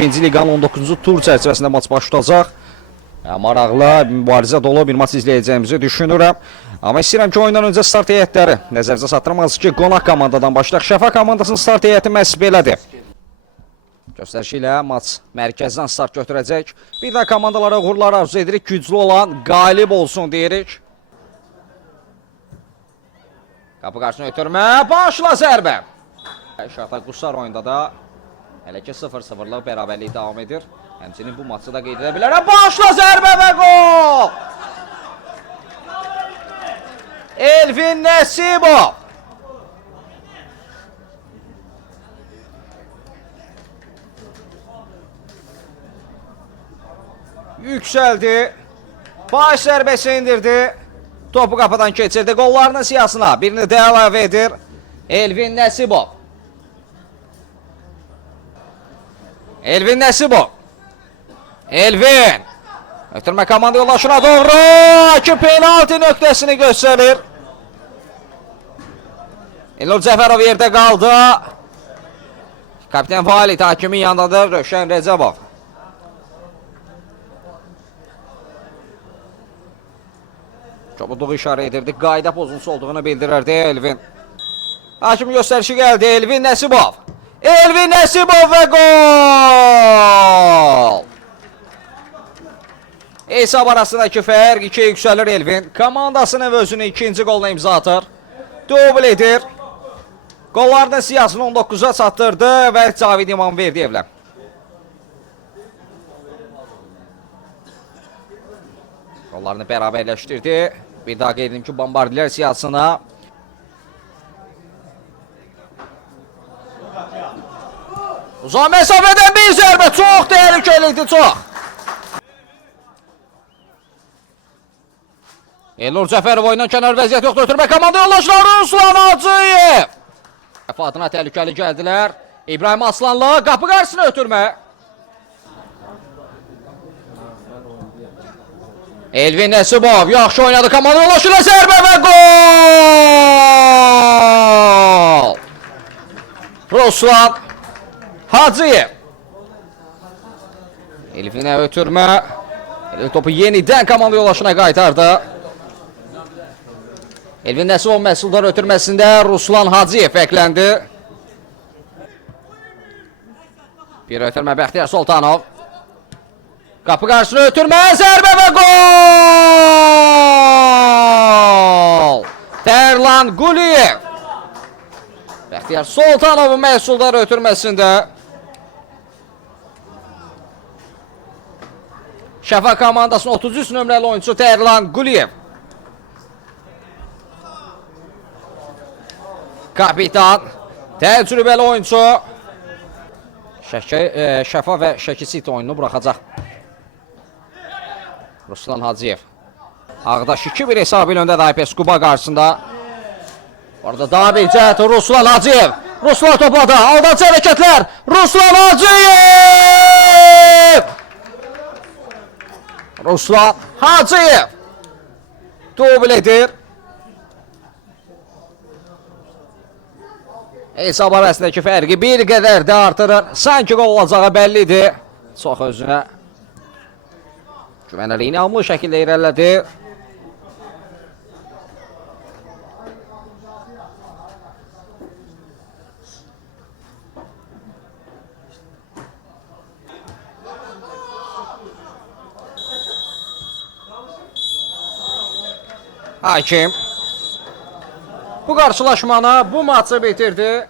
İkinci liqanın 19-cu tur çərçivəsində maç başlayacaq. Maraqlı, mübarizə dolu bir maç izləyəcəyimizi düşünürəm. Amma istəyirəm ki, oyundan öncə start heyətləri nəzərinizə çatdırmanız ki, qonaq komandadan başlayaq. Şəfa komandasının start heyəti məhz belədir. Göstərişi ilə maç mərkəzdən start götürəcək. Bir də komandalara uğurlar arzu edirik. Güclü olan qalib olsun deyirik. Qapı qarşısına ötürmə, başla zərbə. Şafak Qusar oyunda da hələ ki 0-0'lıq bərabərlik davam edir. Həmçinin bu maçı da qeyd edə bilər. Başla zərbə və qol! Elvin Nəsibov. Yüksəldi. Baş zərbəsi indirdi. Topu qapıdan keçirdi. Qollarının siyasına birini də əlavə edir. Elvin Nəsibov. Elvin Nəsibov. Elvin. Ötürmə komanda yoldaşına doğru. Ki penalti nöqtəsini göstərir. İlnur Cəfərov yerdə qaldı. Kapitan Valid hakimin yanındadır. Rövşən Rəcəbov. Çobudluğu işarə edirdi. Qayda pozuntusu olduğunu bildirirdi Elvin. Hakim göstərişi gəldi. Elvin Nəsibov. Elvin Nəsibov və gol! Hesab arasındakı fərq 2'ye yüksəlir Elvin. Komandasının özünü ikinci qolla imza atır. Dubl edir. Qollarının siyasını 19'a çatdırdı və Cavid İmamverdiyevlə. Qollarını bərabərləşdirdi. Bir daha qeyd edim ki, Bombardilər siyasına uzun mesafədən bir zərbə, çox təhlükəliydi, çox. Elnur Cəfərov oyundan kənar vəziyyət yoxdur, ötürmə komanda yoldaşları Ruslan Hacıyev. Adına təhlükəli gəldilər. İbrahim Aslanlı qapı qarşısına ötürmə. Elvin Nəsibov yaxşı oynadı, komanda yoldaşına zərbə və gol! Ruslan Hacıyev. Elvinə ötürmə. Elvin topu yenidən komanda yoldaşına qaytardı. Elvin Nəsibov məhsuldar ötürməsində Ruslan Hacıyev fərqləndi. Bir ötürmə Bəxtiyar Sultanov. Qapı qarşısına ötürmə, zərbə və gol! Tərlan Quliyev. Bəxtiyar Sultanovun məhsuldar ötürməsində Şəfa komandasının 33 nömrəli oyuncusu Tərlan Quliyev. Kapitan, təcrübəli oyuncu Şəfa və Şəki City oyununu buraxacaq. Ruslan Hacıyev. Ağdaş 2-1 hesabı ilə öndədir Aypes Quba qarşısında. Orada daha bir cəhət Ruslan Hacıyev. Ruslan topladı, aldancı hərəkətlər. Ruslan Hacıyev! Ruslan Hacıyev dubl edir. Hesab arasındakı fərqi bir qədər də artırır. Sanki qol olacağı bəllidir. Çox özünə güvənəliyini almış şəkildə irəlilədi. Hakim bu qarşılaşmanı, bu maçı bitirdi.